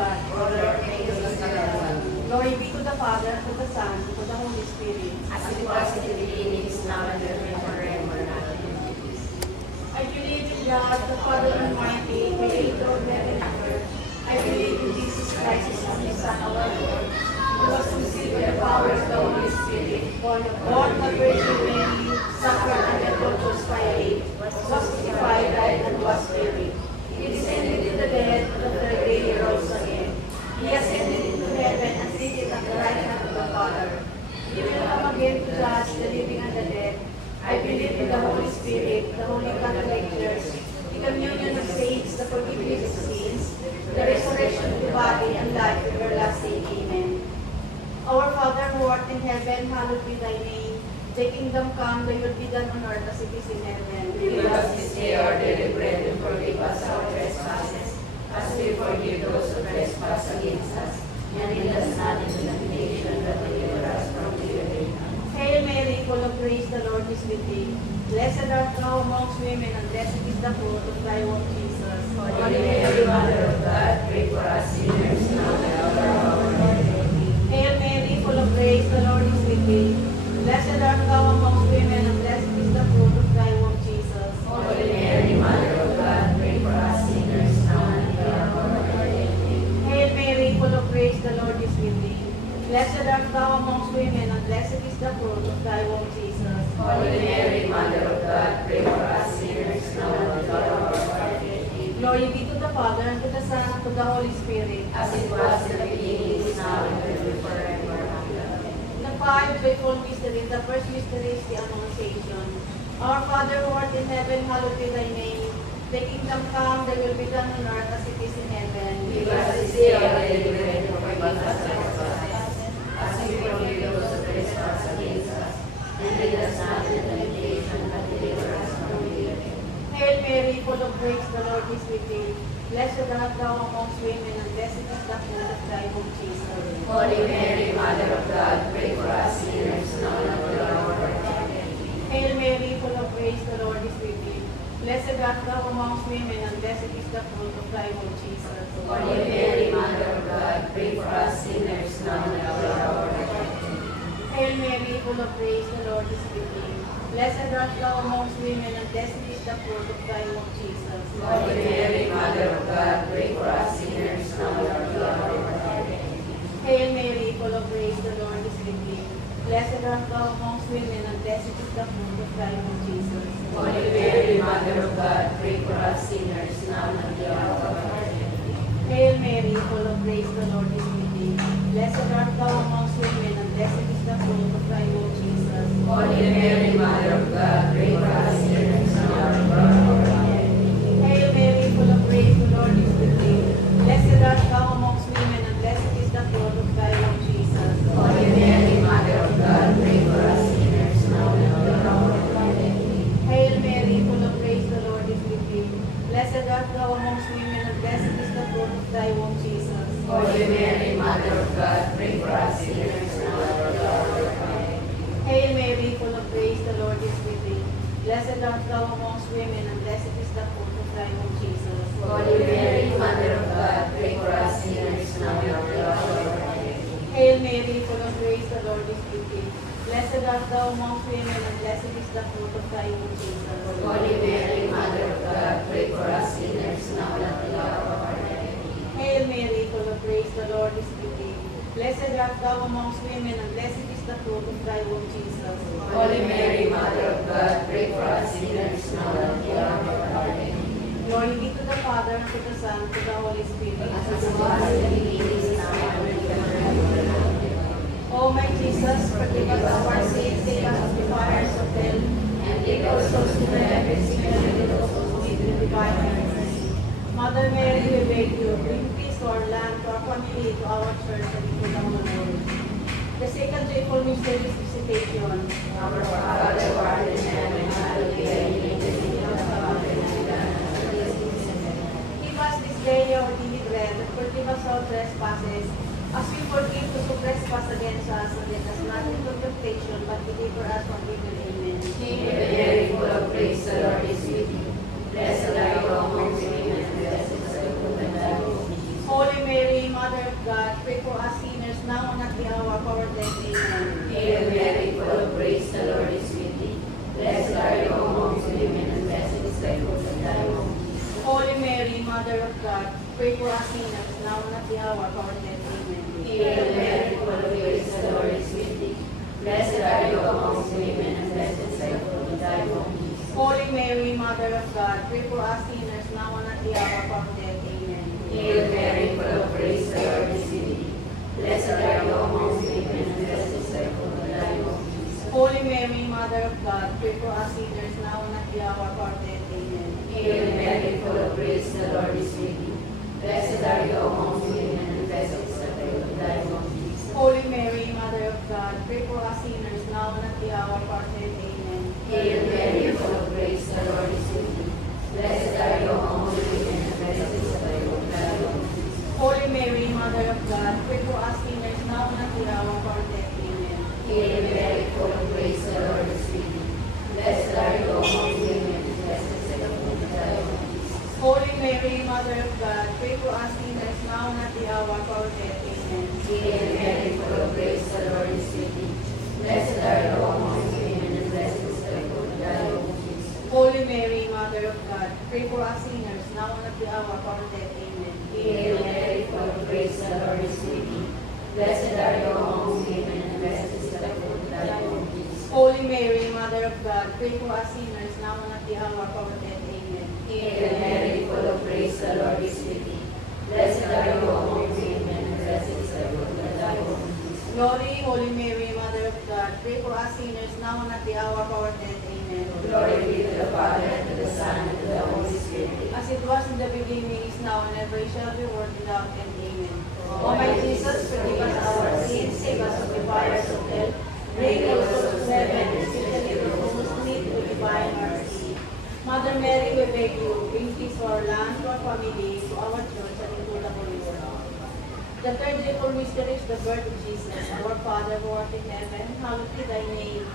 God. O Lord, make us God. Glory be to the Father, and to the Son, and to the Holy Spirit. As it was in the beginning, is now, and will be forever. Amen. I believe in God, the Father Almighty, creator of heaven and earth. I believe in Jesus Christ, His only Son, our Lord, who was conceived by the power of the Holy Spirit, born of Virgin Mary, suffered under Pontius Pilate, was crucified, died, and was buried. He descended to the dead, and the third day He rose again. He ascended into heaven and seated at the right hand of the Father. He will come again to judge the living and the dead. I believe in the Holy Spirit, the Holy Catholic Church, the communion of saints, the forgiveness of sins, the resurrection of the body, and life everlasting. Amen. Our Father who art in heaven, hallowed be thy name. Thy kingdom come, thy will be done on earth as it is in heaven. Give us this day our daily bread, and forgive us our trespasses, as we forgive those who trespass against us. And lead us not into temptation, but deliver us from evil. Hail Mary, full of grace, the Lord is with thee. Blessed art thou amongst women, and blessed is the fruit of thy womb, Jesus. Holy Mary, Mother of God, pray for us sinners, now and at the hour of our death. Hail Mary, full of grace, the Lord is with thee. Blessed art thou amongst women, and blessed is the fruit of thy womb, Jesus. Holy Mary, Mother of God, pray for us sinners, now and at the hour of our death. Hail Mary, full of grace, the Lord is with thee. Blessed art thou amongst women, and blessed is the fruit of thy womb, Jesus. Holy Mary, Mother of God, pray for us sinners, now and at the hour of our death. Glory be to the Father, and to the Son, and to the Holy Spirit. As it was in the beginning, is now, and will be forever. Amen. The five joyful mysteries. The first mystery is the Annunciation. Our Father who art in heaven, hallowed be thy name. Thy kingdom come, thy will be done on earth as it is in heaven. Give us this day our daily bread, and forgive us our trespasses, as we forgive those who trespass against us. And lead us not into temptation, but deliver us from evil. Hail Mary, full of grace, the Lord is with thee. Blessed art thou amongst women, and blessed is the fruit of thy womb, Jesus. Holy Mary, Mother of God, pray for us sinners, now and at the hour of our death. Hail Mary, full of grace, the Lord is with thee. Blessed art thou amongst women, and blessed is the fruit of thy womb, Jesus. Holy Mary, Mother of God, pray for us sinners, now and at the hour of our death. Hail Mary, full of grace, the Lord is with thee. Blessed art thou amongst women, and blessed is the fruit of thy womb, Jesus. Holy Mary, Mother of God, pray for us sinners, now and at the hour of our death. Hail Mary, full of grace, the Lord is with thee. Blessed art thou amongst women, and blessed is the fruit of thy womb, Jesus. Holy Mary, Mother of God, pray for us sinners, now and at the hour of our death. Hail Mary, full of grace, the Lord is with thee. Blessed art thou amongst women, and blessed is the fruit of thy womb, Jesus. Holy Mary, Mother of God, pray for us sinners, now and at the hour of our death. Hail Mary, full of grace, the Lord is with thee. Blessed art thou amongst women, and blessed is the fruit of thy womb, Jesus. Holy Mary, Mother of God, pray for us sinners, now and at the hour of our death. Hail Mary, full of grace, the Lord is with thee. Blessed art thou amongst women, and blessed is the fruit of thy womb, Jesus. Holy Mary, Mother of God, pray for us sinners, now and at the hour of our death. Hail Mary, full of grace, the Lord is with thee. Blessed art thou amongst women, and blessed is the fruit of thy womb, Jesus. Holy Mary, Mother of God, pray for us sinners, now and at the hour of our death. Hail Mary, full of grace, the Lord is with thee. Blessed art thou amongst women, and blessed is the fruit of thy womb, Jesus. Holy Mary, Mother of God, pray for us sinners, now and at the hour of our death. Hail Mary, full of grace, the Lord is with thee. Blessed art thou amongst women, and blessed is the fruit of thy womb, Jesus. Holy Mary, Mother of God, pray for us sinners, now and at the hour of our death. Glory be to the Father, and to the Son, and to the Holy Spirit. As it was in the beginning, is now, and will be forever. Amen. O my Jesus, forgive us our sins, save us from the fires of hell, And lead our souls to heaven, especially those who need with divine mercy. Mother Mary, we beg you, bring peace to our land, to our family, to our church, and to the whole world. The second joyful mystery is visitation. Our Father who art in heaven, hallowed be thy name. Thy kingdom come, thy will be done as it is in heaven. Give us this day our daily bread, and forgive us our trespasses, as we forgive those who trespass against us, and lead us not into temptation, but deliver us from evil. Amen. Hail Mary, full of grace, the Lord is with thee. Blessed are you amongst women, and blessed is the fruit of thy womb. Holy Mary, now and at the hour of our death. Amen. Hail Mary, full of grace, the Lord is with thee. Blessed are you amongst women, and blessed is the fruit of thy womb. Holy Mary, Mother of God, pray for us sinners, now and at the hour of our death. Amen. Hail Mary, full of grace, the Lord is with thee. Blessed are you amongst women, and blessed is the fruit of thy womb. Holy Mary, Mother of God, pray for us sinners, now and at the hour of our death. Amen. Hail Mary, full of grace, the Lord is with thee. Blessed are you amongst women, and blessed is the fruit of thy womb. Holy Mary, Mother of God, pray for us sinners, now and at the hour of our death. Amen. Hail Mary, full of grace, the Lord is with thee. Blessed are you amongst women, and blessed is the fruit of thy womb. Holy Mary, Mother of God, pray for us sinners, now and at the hour of our death. Amen. Hail Mary, full of grace, the Lord is with thee. Blessed are you amongst women, and blessed is the fruit of thy womb. Holy Mary, Mother of God, pray for us sinners, now and at the hour of our death. Amen. Hail Mary, full of grace, the Lord is with thee. Blessed are you amongst women, and blessed is the fruit of thy womb. Holy Mary, Mother of God, pray for us sinners, now and at the hour of our death. Amen. Hail Mary, full of grace, the Lord is with thee. Blessed are you amongst women, and blessed is the fruit of thy womb. Holy Mary, Mother of God, pray for us sinners, now and at the hour of our death. Amen. Hail Mary, full of grace, the Lord is with thee. Blessed are you amongst women, and blessed is the fruit of thy womb. Holy Mary, Mother of God, pray for us sinners, now and at the hour of our death. Amen. Hail Mary, full of grace, the Lord is with thee. Blessed are you amongst women, and blessed is the fruit of thy womb. Glory, Holy Mary, Mother of God, pray for us sinners, now and at the hour of our death. Amen. Glory be to the Father, and to the Son, and to the Holy Spirit. As it was in the beginning, is now, and ever shall be, world without end. Amen. O my Jesus, forgive us our sins, save us from the fires of hell, bring all souls to heaven, especially those who need the divine mercy. Mother Mary, we beg you, bring peace to our land, to our family, to our church, and into the holy world. The third joyful mystery is the birth of Jesus. Our Father who art in heaven, hallowed be thy name.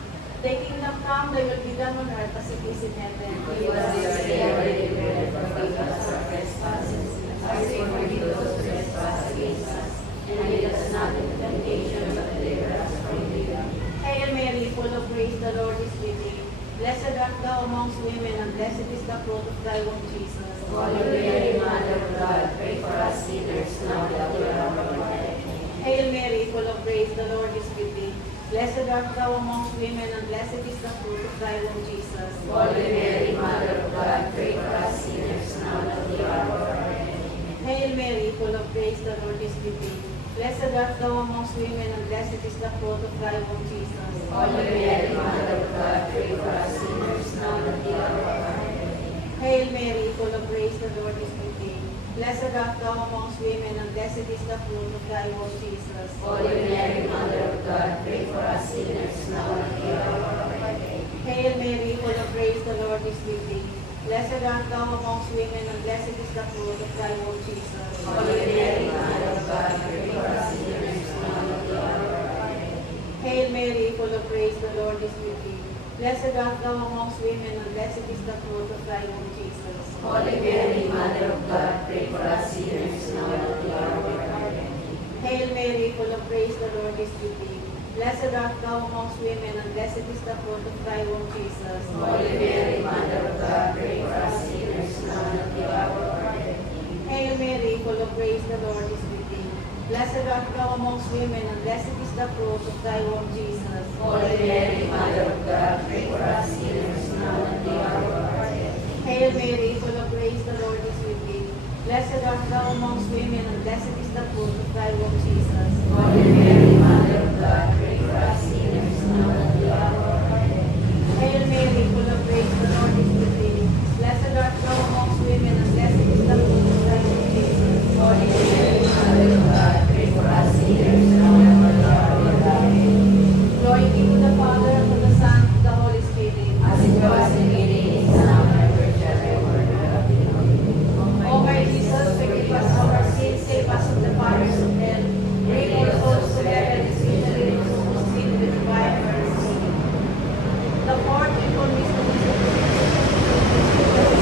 Thy kingdom come, thy will be done on earth as it is in heaven. Give us this day our daily bread, and forgive us our trespasses, as we forgive those who trespass against us. And lead us not into temptation, but deliver us from evil. Hail Mary, full of grace, the Lord is with thee. Blessed art thou amongst women, and blessed is the fruit of thy womb, Jesus. Holy Mary, Mother of God, pray for us sinners, now and at the hour of our death. Hail Mary, full of grace, the Lord is with thee. Blessed art thou amongst women, and blessed is the fruit of thy womb, Jesus. Holy Mary, Mother of God, pray for us sinners, now and at the hour of our death. Hail Mary, full of grace, the Lord is with thee. Blessed art thou amongst women, and blessed is the fruit of thy womb, Jesus. Holy Mary, Mother of God, pray for us sinners, now and at the hour of our death. Hail Mary, full of grace, the Lord is with thee. Blessed art thou amongst women, and blessed is the fruit of thy womb, Jesus. Holy Mary, Mother of God, pray for us sinners, now and at the hour of our death. Hail Mary, full of grace, the Lord is with thee. Blessed art thou amongst women, and blessed is the fruit of thy womb, Jesus. Holy Mary, Mother of God, pray for us sinners, now and at the hour of our death. Hail Mary, full of grace, the Lord is with thee. Blessed art thou amongst women, and blessed is the fruit of thy womb, Jesus. Holy Mary, Mother of God, pray for us sinners, now and at the hour of our death. Hail Mary, full of grace, the Lord is with thee. Blessed art thou amongst women, and blessed is the fruit of thy womb, Jesus. Holy Mary, Mother of God, pray for us sinners, now and at the hour of our death. Hail Mary, full of grace, the Lord is with thee. Blessed art thou amongst women, and blessed is the fruit of thy womb, Jesus. Holy Mary, Mother of God, pray for us sinners, now and at the hour of our death. Hail Mary, full of grace, the Lord is with thee. Blessed art thou amongst women, and blessed is the fruit of thy womb, Jesus. Holy Mary, Mother of God, pray for us sinners, now and at the hour of our death. Hail Mary, full of grace, the Lord is with thee. Blessed art thou amongst women, and blessed is the fruit of thy womb, Jesus. Holy Mary, Mother of God, pray for us sinners, now and at the hour of our death. Glory be to the Father, and to the Son, and to the Holy Spirit. As it was in the beginning, is now, and ever shall be, world without end. O my Jesus, forgive us our sins, save us from the fires of hell. Bring all souls to heaven, especially those who need the divine mercy. The fourth joyful mystery is the crucifixion of Jesus.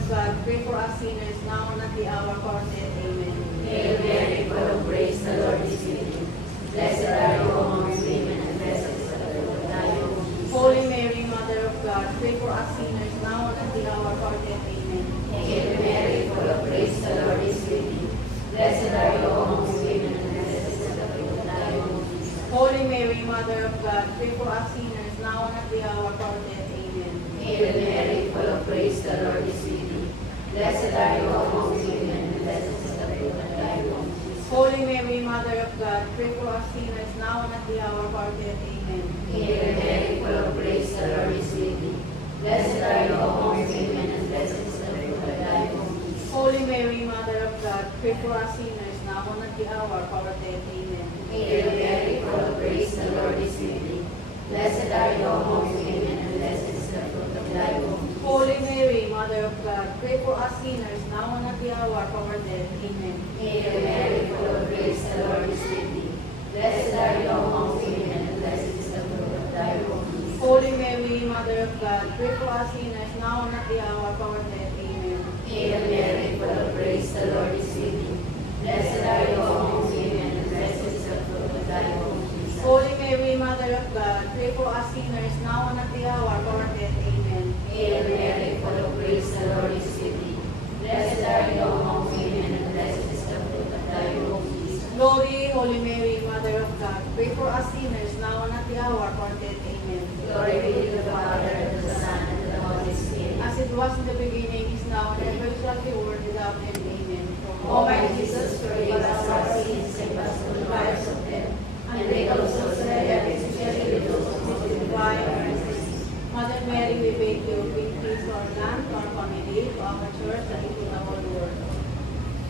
of God, pray for us sinners now and at the hour of our death. Amen. Hail Mary, full of grace, the Lord is with you. Blessed are you amongst women, and blessed is the fruit of thy womb, Jesus. Holy Mary, Mother of God, pray for us sinners now and at the hour of our death. Amen. Hail Mary, full of grace, the Lord is with you. Blessed are you amongst women, and blessed is the fruit of thy womb, Jesus. Holy Mary, Mother of God, pray for us sinners now and at the hour of our death. Amen. Hail Mary, full of grace, the Lord is with you. Blessed are you amongst women, and blessed is the fruit of thy womb, Jesus. Holy Mary, Mother of God, pray for us sinners now and at the hour of our death. Amen. Hail Mary, full of grace, the Lord is with you. Blessed are you amongst women, and blessed is the fruit of thy womb, Jesus. Holy Mary, Mother of God, pray for us sinners now and at the hour of our death. Amen. Hail Mary, full of grace, the Lord is with thee. Blessed are you amongst women, and blessed is the fruit of thy womb. Holy Mary, Mother of God, pray for us sinners now and at the hour of our death. Amen. Hail Mary, full of grace, the Lord is with thee. Blessed are you amongst women, and blessed is the fruit of thy womb, Jesus. Holy Mary, Mother of God, pray for us sinners now and at the hour of our death. Amen. Hail Mary, full of grace, the Lord is with thee. Blessed are you amongst women, and blessed is the fruit of thy womb, Jesus. Holy Mary, Mother of God, pray for us sinners now and at the hour of our death. Amen. Hail Mary, full of grace, the Lord is with thee. Blessed are you amongst women, and blessed is the fruit of thy womb, Jesus. Glory, Holy Mary, Mother of God, pray for us sinners now and at the hour of our death. Amen. Glory be to the Father, and to the Son, and to the Holy Spirit. As it was in the beginning, is now, and ever shall be, world without end. Amen. O my Jesus, forgive us our sins, save us from the fires of hell, and lead all souls to heaven, especially those who most require mercy. Mother Mary, we beg you, bring peace to our land, to our family, to our church, and to the whole world.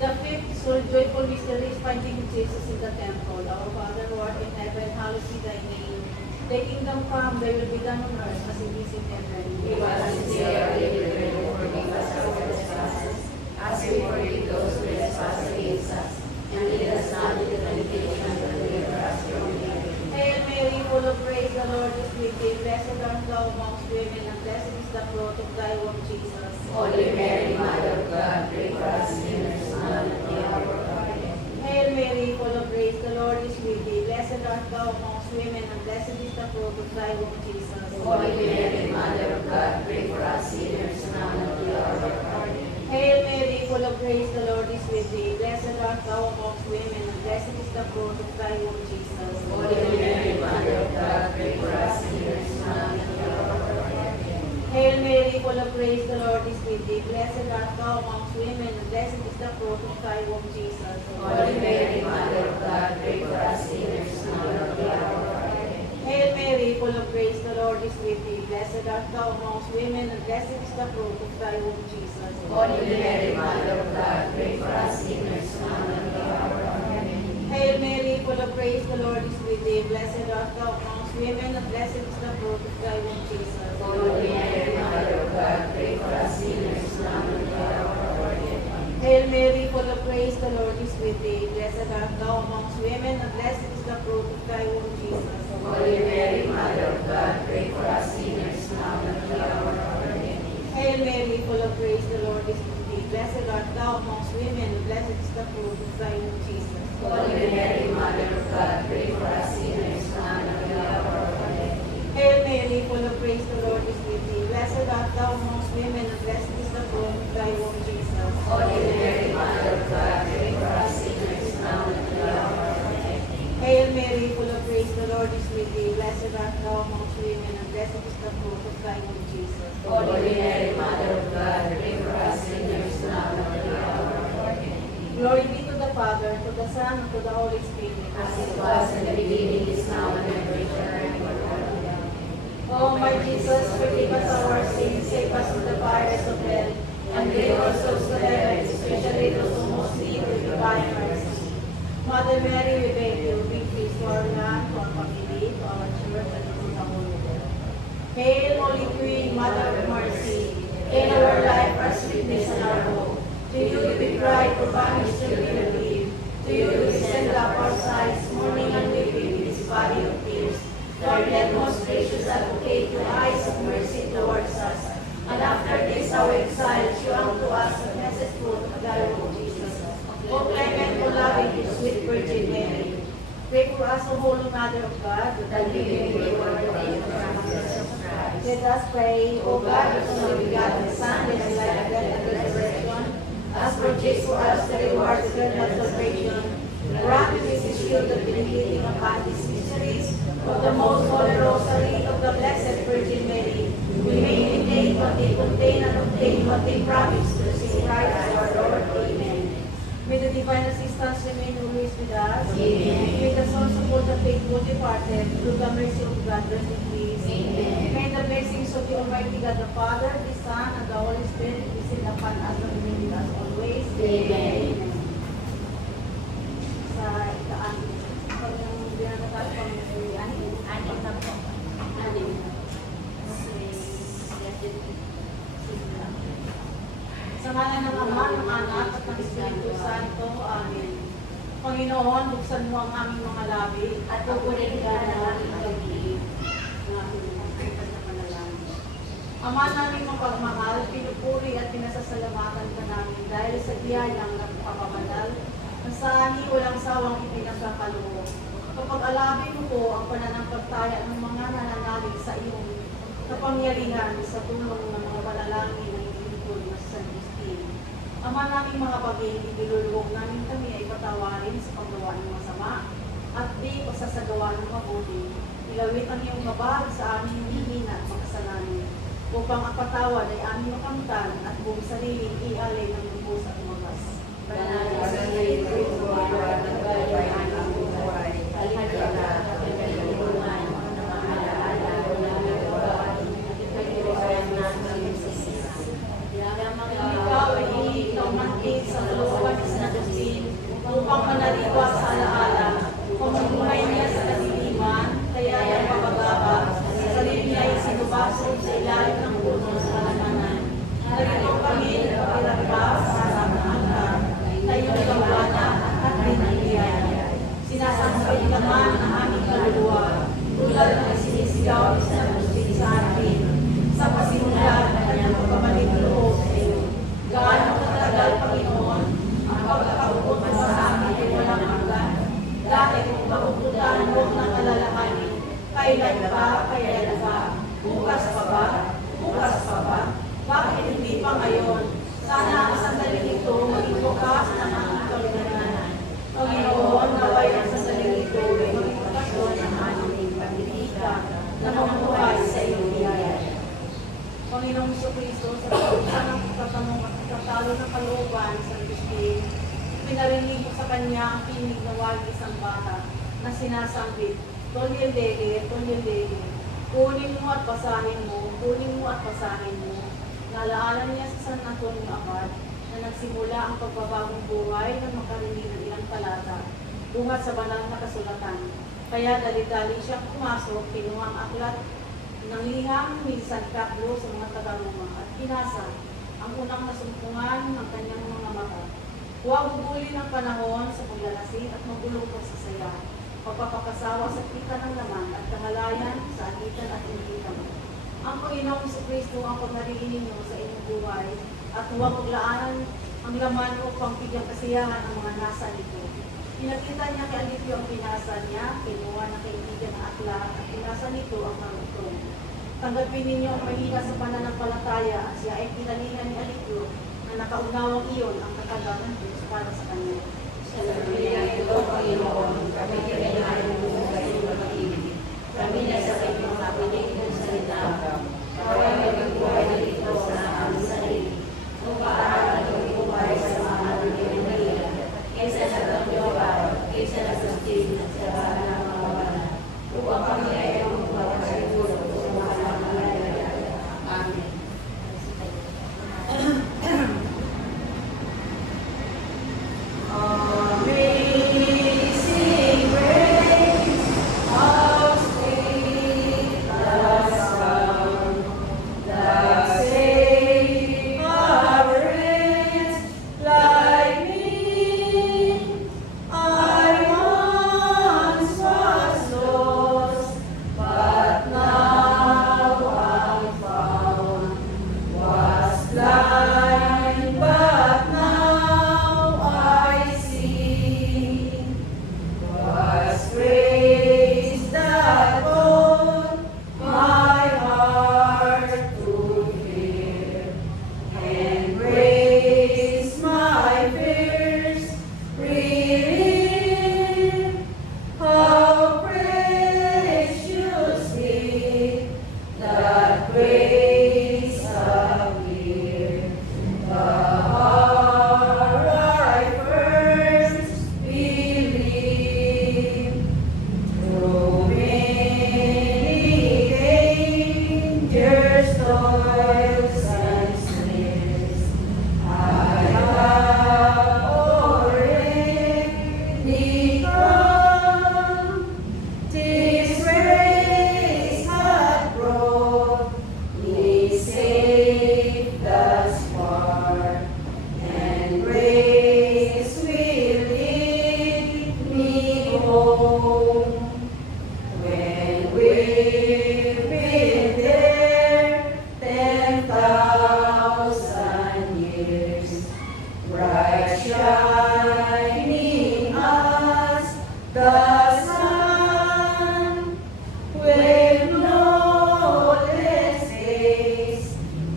The fifth joyful mystery is finding Jesus in the temple. Our Father who art in heaven, hallowed be thy name. Thy kingdom come, thy will be done on earth as it is in heaven. Give us this day our daily bread, and forgive us our trespasses, as we forgive those who trespass against us. And lead us not into temptation, but deliver us from evil. Hail Mary, full of grace, the Lord is with thee. Blessed art thou amongst women, and blessed is the fruit of thy womb, Jesus. Holy Mary, Mother of God, pray for us sinners, now and at the hour of our death. Hail Mary, full of grace, the Lord is with thee. Blessed art thou amongst women, and blessed is the fruit of thy womb, Jesus. Holy Mary, Mother of God, pray for us sinners, now and at the hour of our death. Hail Mary, full of grace, the Lord is with thee. Blessed art thou amongst women, and blessed is the fruit of thy womb, Jesus. Holy Mary, Mother of God, pray for us sinners, now and at the hour of our death. Hail Mary, full of grace, the Lord is with thee. Blessed art thou amongst women, and blessed is the fruit of thy womb, Jesus. Holy Mary, Mother of God, pray for us sinners, now and at the hour of our death. Hail Mary, full of grace, the Lord is with thee. Blessed art thou amongst women, and blessed is the fruit of thy womb, Jesus. Holy Mary, Mother of God, pray for us sinners, now and at the hour of our death. Hail Mary, full of grace, the Lord is with thee. Blessed art thou amongst women, and blessed is the fruit of thy womb, Jesus. Holy Mary, Mother of God, pray for us sinners, now and at the hour of our death. Hail Mary, full of grace, the Lord is with thee. Blessed art thou amongst women, and blessed is the fruit of thy womb, Jesus. Holy Mary, Mother of God, pray for us sinners, now and at the hour of our death. Hail Mary, full of grace, the Lord is with thee. Blessed art thou amongst women, and blessed is the fruit of thy womb, Jesus. Holy Mary, Mother of God, pray for us sinners, now and at the hour of our death. Hail Mary, full of grace, the Lord is with thee. Blessed art thou amongst women, and blessed is the fruit of thy womb, Jesus. Holy Mary, Mother of God, pray for us sinners, now and at the hour of our death. Hail Mary, full of grace, the Lord is with thee. Blessed art thou amongst women, and blessed is the fruit of thy womb, Jesus. Holy Mary, Mother of God, pray for us sinners, now and at the hour of our death. Glory be to the Father, to the Son, and to the Holy Spirit. As it was in the beginning, is now, and ever shall be, world without end. O my Jesus, forgive us our sins, save us from the fires of hell, and lead our souls to heaven, especially those who most need of divine mercy. Mother Mary, we beg you, bring peace to our land, to our family, to our church, and to the whole world. Hail, Holy Queen, Mother of Mercy, in our life, our sweetness, and our hope. To you do we cry, for banished children of Eve. To you do we send up our sighs, mourning and weeping in this valley of tears. Lord, let most gracious advocate your eyes of mercy towards us. And after this our exile, you unto Mother of God, that we may be worthy of the promises of Christ. let us pray, O God, whose only begotten Son, is the life, death, and resurrection, has purchased for us the reward of eternal salvation. Grant us this shield of meditating upon these mysteries of the most holy rosary of the Blessed Virgin Mary. We may imitate what they contain and obtain what they promise through Christ our Lord. Amen. May the divine assistance remain always with us. Amen. May the souls of all the faithful departed, through the mercy of God, rest in peace. Amen. May the blessings of the Almighty God, the Father, the Son, and the Holy Spirit descend upon us and remain with us always. Amen. Sa ikaan, pag yung binanagat pang Anim na po. Anim. sa ngalan ng Ama, ng Anak, at ng Espiritu Santo. Amen. Panginoon, buksan mo ang aming mga labi At pagpunin ka na aming pag-ibig. Ama naming mapagmahal, pinupuri at pinasasalamatan ka namin dahil sa biyayang nagpapabanal na sa ani walang sawang ipinagkakaloob. Kapag alabin mo po ang pananampalataya ng mga nananalig sa iyong kapangyarihan sa tulong ng mga panalangin ng lingkod na San Agustin. Ama naming mga bagay, ibinulog namin kami ay patawarin sa paggawa ng masama at di pagsasagawa ng mabuti. Ilawit ang iyong kabahag sa aming hihina at makasalanan upang ang patawad ay aming makamtan at buong sariling ialay ng lubos at wagas. Banal sa Espiritu, Lord, nagbayaan ang buhay. Halika at pinagulungan ang mga alaala ng lugar. Ipagdiwasan namin sa sisa. Ikaw ay inikamangkin sa kalooban ni San Agustin upang manaliwa sa alaala. Pamumuhay niya sa kadiliman, kaya ang pabagabag, sa sarili niya ay sinubasog sa ilalim ng puno sa halamanan. Narito kami nagpapiragpa sa harap ng altar, tayong gambana at rinaliyan. Sinasampay naman ang aming kaluluwa, tulad ng sinisigaw ni San Agustin sa atin, sa pasimula ng kanyang pagpabalik loob sa iyo. Gaano katagal, Panginoon, ang pagkakaupot mo sa amin ay walang hanggan. Dahil kung mapupuntahan mo ng alalahanin, kailan ba? Bukas pa ba? Bukas pa ba? Bakit hindi pa ngayon? Sana ang sandaling ito maging bukas ng aming kaligtasan. Panginoon, naway ang sandaling ito ay maging bukasyon ng aming pagdilita na mamuhay sa iyong biyaya. Panginoong Jesucristo, sa pagkakas ng pagtatanong at pagkatalo ng kalooban sa Agustin, pinarinig mo sa kanya ang pinig na wali isang bata na sinasambit, Tonyel Dele, kunin mo at basahin mo, Nalaala niya sa San Antonio Abad na nagsimula ang pagbabagong buhay ng makarinig ng ilang talata, bungat sa banal na kasulatan. Kaya dali-dali siyang pumasok, kinuha ang aklat ng liham ni San Carlo sa mga taga-Roma at pinasa ang unang nasumpungan ng kanyang mga mata. Huwag bubuli ng panahon sa paglalasin at magulong pagsasaya, pagpapakasawa sa kita ng laman at kahalayan sa agitan at inigitan mo. Ang Panginoong Jesucristo ang paghariin ninyo sa inyong buhay at huwag maglaanan ang laman upang bigyang kasiyahan ang mga nasa nito. Pinakita niya kay Alipio ang pinasa niya, kinuha na kaibigan ng aklat at pinasa nito ang marutong. Tanggapin ninyo ang mahina sa pananampalataya at siya ay kinalingan ni Alipio na nakaunawang iyon ang katagang ng Diyos para sa kanya. Sa labihan ito, Panginoon, kami kailangan mo sa iyong pag-ibig. Kami na sa iyong makinig ng salita. Kaya may magbuhay na ito sa aming sarili. Kung paano nagbubuhay sa mga nagbibigayan, kaysa sa Panginoon, kaysa sa Agustin at sa bahala ng mga banal. Upang kami ay magbuhay sa iyong sa mga nangangalaga. Amen. Amazing grace, how sweet grace appear. The hour I first believed, through many dangers, toils, and snares, I have already come. This race hath brought me safe thus far, and grace will lead me home. When we've been there 10,000 years, bright shining as the sun, with no less days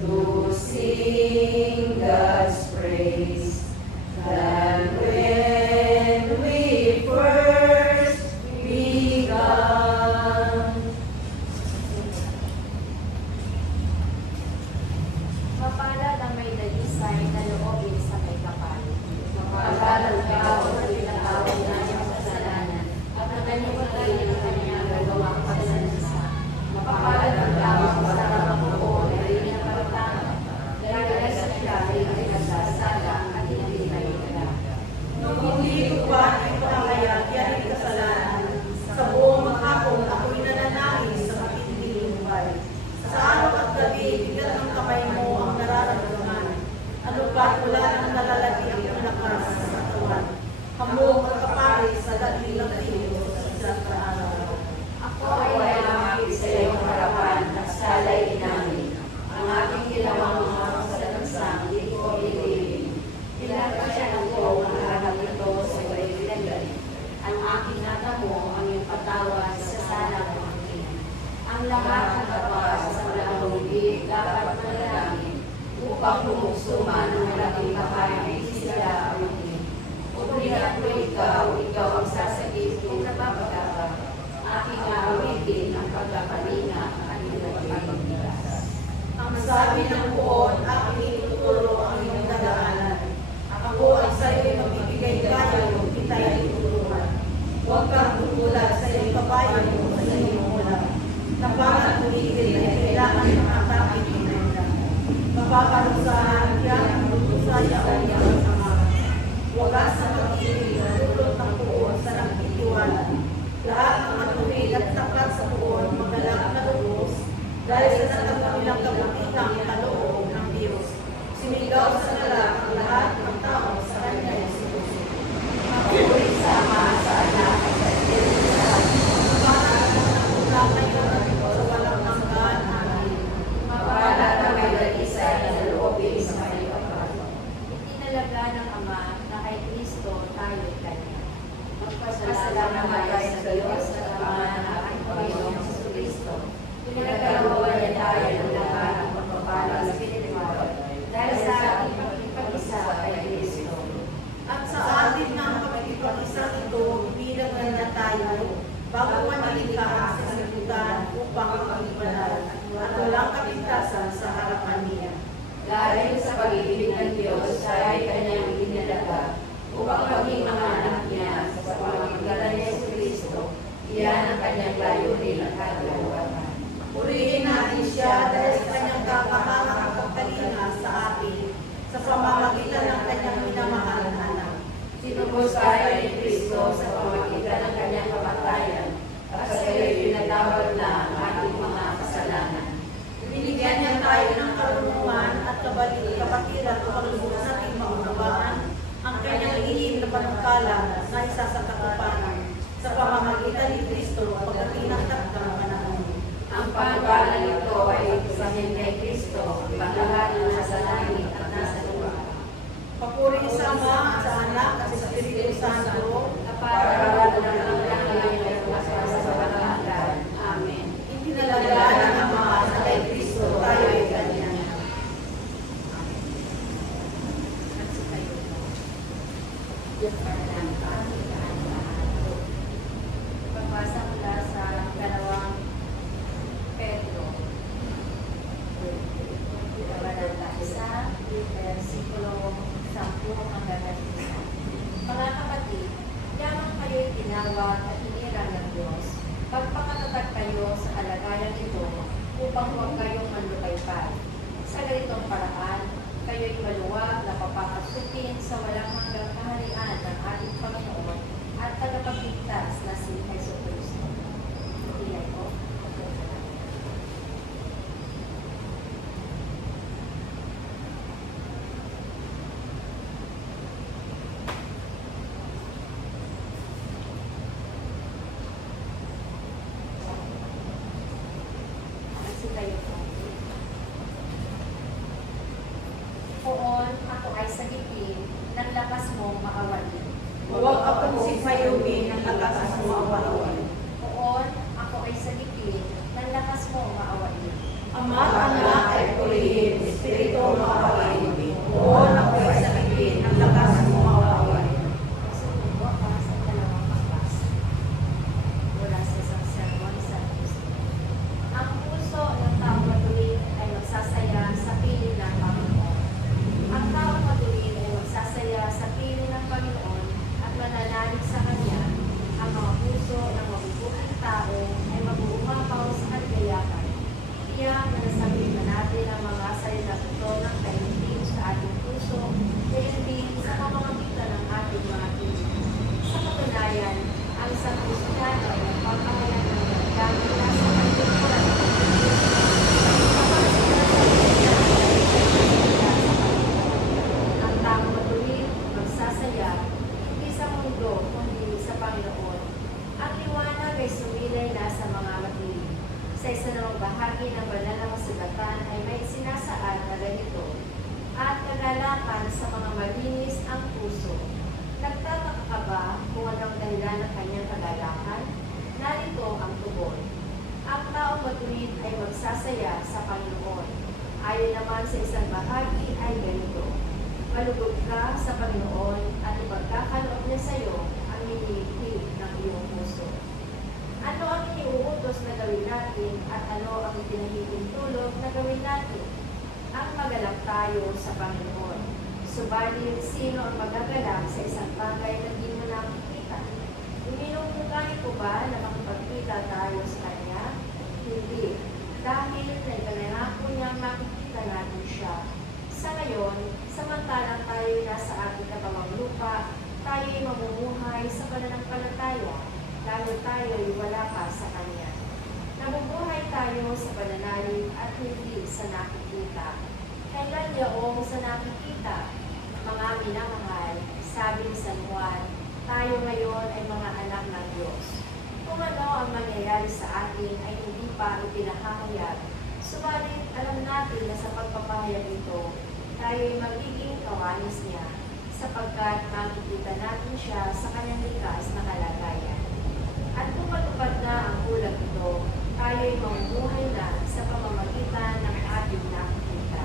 to sing God's praise than when we first began. Mapalad ang may dalisay na loobin sa may kapal. Mapalad ang tao na tinatawag na niyang kasalanan at nananimutay ng kanyang nagawang pagsanisa. Mapalad ang tao sa sarap ko na rin ang pagtama, dahil sa siya ay nagsasala at hindi kayo nila. Nung hindi ko pa ipakaya yan kasalanan, sa buong maghapon ako'y nananais sa matinding buhay. Sa araw at gabi, bigat ng kamay mo ang nararamdaman. Ano ba't wala nang nalalagi ang lakas sa katawan? Hambog at kapari sa dakilang tiyo sa isang araw. Ako ay lumapit sa iyong harapan at salay namin. Ang aking ginawang mga kasalansang di ko ililin. Pinagpasyahan ko ang lahat ito sa iyong pinagaling. Ang aking natamo ang iyong patawad sa salang akin. Ang lahat ng kapal sa walang huli dapat manalangin upang bumusuman ng malaking bahay sila awitin. Upurihan ko ikaw ang sasagip kong napapagabang. Aking aawitin ang pagkapalinga at pinagpapagbigas. Ang sabi ng buon, aking ituturo ang iyong dadaanan. Ako ay sa iyo'y magbibigay kayo kung kita'y tuturuan. Huwag kang tutulad sa iyong kabayo o sa iyong mula. Napangat tumigil ay kailangan ng atake pinenda. Mapaparusahan yan ang lutusaya o iyang sama. Wagas sa pag-ibig, tulot ng puon sa nagtitiwala. Lahat ng matuwid at tapat sa puon, magalak na lubos, dahil sa natanggap nilang kabutihang kaloob ng Diyos. Sinigaw sa galak ang lahat ng tao sa kanya Jesus. Puri sa Ama, sa Anak, at sa Espiritu Santo. Para ang nakulakay na natin sa walang hanggan. Amen. Mapalad ang may dalisay na loobin sa may kapal. Itinalaga ng Ama na kay Kristo tayo'y kanya. Magpasalamat tayo sa Diyos at Ama ng ating Panginoong Jesucristo. Pinagkalooban niya tayo ng lahat ng pagpapalang spiritual dahil sa ating pagkipag-isa kay Kristo. At sa atin ng pagkipag-isa ito, bilang niya tayo, bago manilikha sa sanlibutan upang maging banal at walang kapintasan sa harapan niya. Dahil sa pag-ibig ng Diyos, siya ay kanyang itinalaga upang maging mga anak niya sa pamamagitan ni Jesucristo. Iyan ang kanyang layunin at kagawatan. Purihin natin siya dahil sa kanyang kakahangang pagkalinga sa atin sa pamamagitan ng kanyang minamahal na anak. Tinubos tayo ni Kristo sa pamamagitan ng kanyang kamatayan at sa iyo'y pinatawad na ang ating mga kasalanan. Binigyan niya tayo ng karunungan at kabatiran upang lubos nating maunawaan ang kanyang lihim na panukala na isa sa katuparan sa pamamagitan ni Kristo pagdating ng takdang panahon. Ang panukala nito ay isahin kay Kristo, panglahat ng nasa langit at nasa lupa. Papuri sa Ama, sa Anak, at sa Espiritu Santo, Para ng langit at sa walang. Amen. itinalaga ng Ama na kay Kristo tayo ay kanya. Pagbasa mula sa 2 Pedro. versikulo 10 hanggang 11. Mga kapatid, yamang kayo'y tinawag at hinirang ng Diyos, magpakatatag kayo sa kalagayan ito upang huwag kayong manlupaypay. Sa ganitong paraan, kayo'y maluwag na papapasukin sa walang hanggang kaharian ng ating Panginoon at tagapagligtas na si Jesucristo. Iyan po. Kasi kayo po. Poon, ako ay sagipin, ng lakas mo maawain. Huwag akong sipayuhin ng lakas mo maawain. Poon, ako ay sagipin, ng lakas mo maawain. Ama, anak, ay purihin, Espiritu maawain. Doon ako ay sabihin ng lakas mo maawain. Sumubo para sa dalawang pagbasa. Mula sa isang sermon sa Kristo. Ang puso ng taong matuwid ay magsasaya sa piling ng Panginoon. Ang taong matuwid ay magsasaya sa piling ng Panginoon at mananalig sa Kanya. Ang mga puso ng mabubuting tao ay mag-uumapaw sa kaligayahan. Tiyak na nasabihin na natin ang mga salita ito ng kaintin sa ating puso, gayon din sa pamamagitan ng ating mga piling. Sa katunayan, ang isang Kristiyano ay nagpapahayag ng damdamin na sa kalikuran ng ang taong matuwid, magsasaya, hindi sa mundo, kundi sa Panginoon. Ang liwanag ay sumilay na sa mga matuwid. Sa isa namang bahagi ng banal na kasulatan ay may sinasaad na ganito, at kagalakan sa mga malinis ang puso. Nagtataka ka ba kung anong dahilan ng kanyang kagalakan? Narito ang tugon. Ang taong matuwid ay magsasaya sa Panginoon. Ayon naman sa isang bahagi ay ganito, malugod ka sa Panginoon at ipagkakaloob niya sa iyo ang nililihim ng iyong puso. Ano ang iniuutos na gawin natin at ano ang itinahihintulot na gawin natin? Ang magalak tayo sa Panginoon. Subalit, sino ang magagalak sa isang bagay na di mo nakikita? Iminumungkahi ko ba na makipagkita tayo sa Kanya? Hindi. Dahil naipanangako niyang makikita natin siya. Sa ngayon, samantalang tayo nasa ating kapawang lupa, tayo ay mamumuhay sa pananampalataya dahil tayo ay wala pa sa Kanya. Nabubuhay tayo sa pananalig at hindi sa nakikita. Kailan yaong sa nakikita? Mga minamahal, sabi ni San Juan, tayo ngayon ay mga anak ng Diyos. Kung ano ang mangyayari sa atin ay hindi pa ipinahahayag, subalit alam natin na sa pagpapahayag ito, tayo ay magiging kawanis niya, sapagkat makikita natin siya sa kanyang likas na kalagayan. At kung matupad na ang ulat ito, tayo ay mamumuhay na sa pamamagitan ng ating nakikita.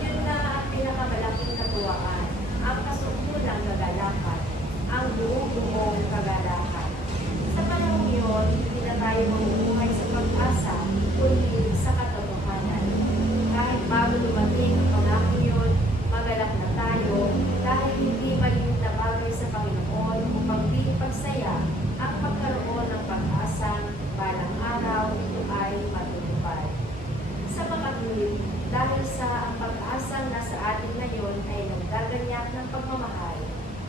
Yun na ang pinakamalaking katuwaan, ang kasungkulang kagalakan, ang buong kagalakan. Sa panahon yun, hindi na tayo mamumuhay sa pag-asa, kundi sa katotohanan. Kahit bago dumating ang panahon yun, magalak na tayo dahil hindi maliit na bagay sa Panginoon upang di pagsaya ang pagkaroon ng pag-asang balang araw ito ay matutupad. Sa makatuwid, dahil sa ang pag-asang nasa atin ngayon ay nagdaganyak ng pagmamahal,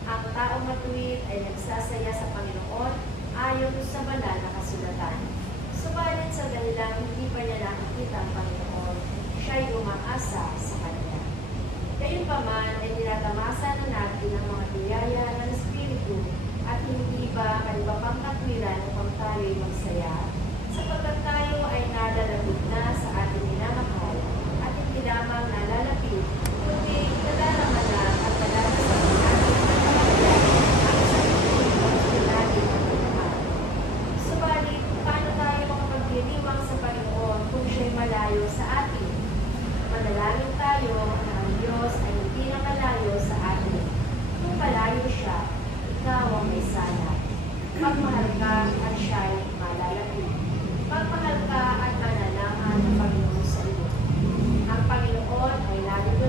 ang taong matuwid ay nagsasaya sa Panginoon ayon sa banal na kasulatan. Subalit sa dahilang hindi pa niya nakikita ang Panginoon, siya'y umaasa sa Kanya. Gayunpaman ay tinatamasa na natin ang mga biyaya ng Espiritu at hindi ba kaniba pang katwiran upang tayo'y magsaya? Sapagkat tayo ay nalalapit na sa ating minamahal at hindi lamang nalalapit, kundi nalalaman at nalalaman natin ang kamalayan ang sarili ng gusto natin ang minamahal. Subalit, paano tayo makapagdiriwang sa Panginoon kung siya'y malayo sa atin? Manalangin tayo na ang Diyos ay hindi na malayo sa atin. Kung malayo siya, ikaw ang may sana. Pagmahal ka at siya'y malalapit. Pagmahal ka at manalangin ang Panginoon sa iyo. Ang Panginoon ay lagi ko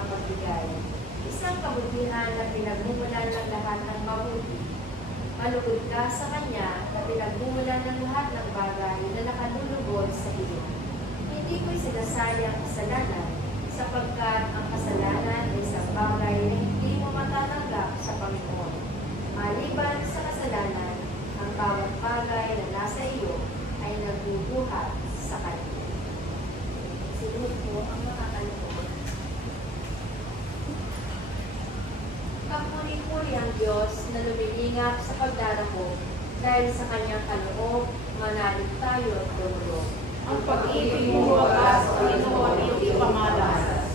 makapagbigay. Isang kabutihan na pinagmumulan ng lahat ng mabuti. Malugod ka sa Kanya na pinagmumulan ng lahat ng bagay na nakalulugod sa iyo. Hindi ko'y sinasali ang kasalanan, sapagkat ang kasalanan ay isang bagay na hindi mo matatanggap sa Panginoon. Maliban sa kasalanan, ang bawat bagay na nasa iyo ay nagbubuhat sa Kanya. Sinunod po ang makakalugod. Kapuri-puri ang Diyos na lumilingap sa pagdarako dahil sa Kanyang kaloob, manalig tayo at dumulog. Ang pag-ibig mo wagas, Panginoon, hindi pamalas.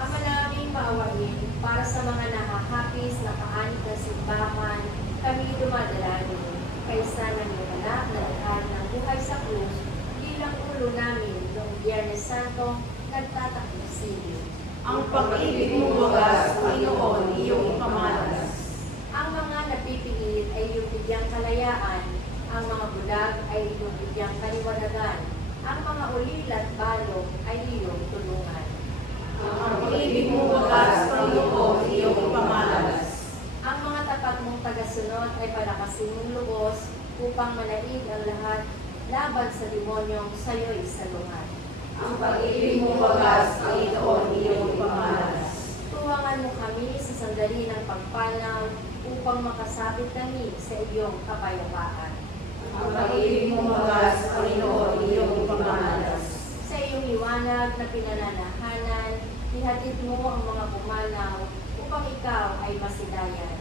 Ama naming maawain, para sa mga nakahapis na kaanib na simbahan, kami dumadalangin, kaysa nangyayala na lahat ng buhay sa krus, bilang ulo namin noong Biyernes Santo, nagtatakip silid. Ang pag-ibig mo wagas, Panginoon, iyong pamalas. Ang mga napipilit ay iyong bigyang kalayaan, ang mga bulag ay iyong bigyang kaliwanagan, ang mga ulil at balong ay iyong tulungan. Ang pag-ibig mo wagas, Panginoon, iyong pamalas. Ang mga tapat mong tagasunod ay palakasin mong lubos upang manaig ang lahat laban sa demonyong sayo'y salungan. Ang pag-ibig mo wagas, Panginoon, iyong pamalas. Tuwangan mo kami sa sandali ng pagpanaw upang makasabit kami sa iyong kapayapaan. Ang pag-ibig mo wagas, Panginoon, iyong pamalas. Sa iyong liwanag na pinananahanan, ihatid mo ang mga pumanaw upang ikaw ay masilayan.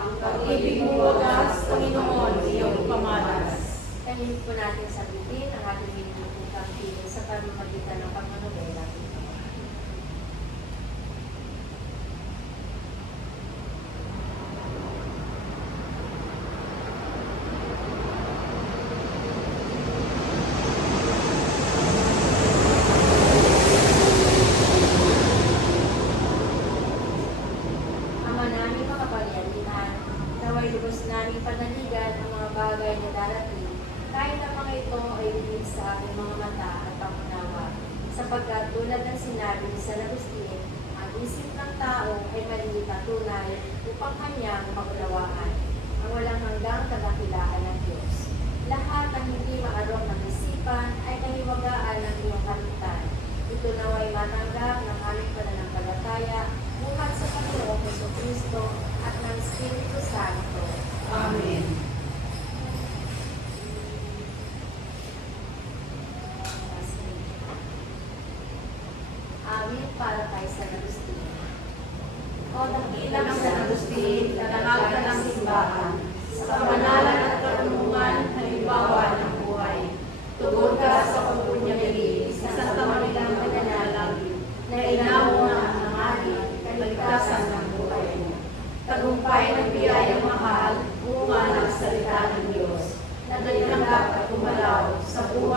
Ang pag-ibig mo wagas, Panginoon, iyong pamalas. Tahimik po natin sabihin ang ating minututang piling sa pamamagitan ng pagmanobela. Ama namin makapangyarihan, naway lubos namin panaligan ang mga bagay na darating, kahit ang mga ito ay lubid sa aming mga mata at pangunawa. Sapagkat tulad ng sinabi ni San Agustin, ang isip ng tao ay maliit at tunay upang kanyang maunawaan ang walang hanggang kadakilaan ng Diyos. Lahat ng hindi maarong ng isipan ay kahiwagaan ng iyong kalutan. Ito naway matanggap ng aming pananampalataya buhat sa Panginoong Jesucristo at ng Espiritu Santo. Amen. Awit para kay San Agustin. O dakilang San Agustin, tatangal ka ng simbahan, sa kamanalan at karunungan, halimbawa ng buhay. Tugod ka sa pagpunyagi, sa Santa Maria Mananalangin, na inaw na ang nangalit, kaligtasan ng buhay mo. Tagumpay ng biyayang mahal, bunga ng salita ng Diyos, na nagtanggap at kumalaw sa buhay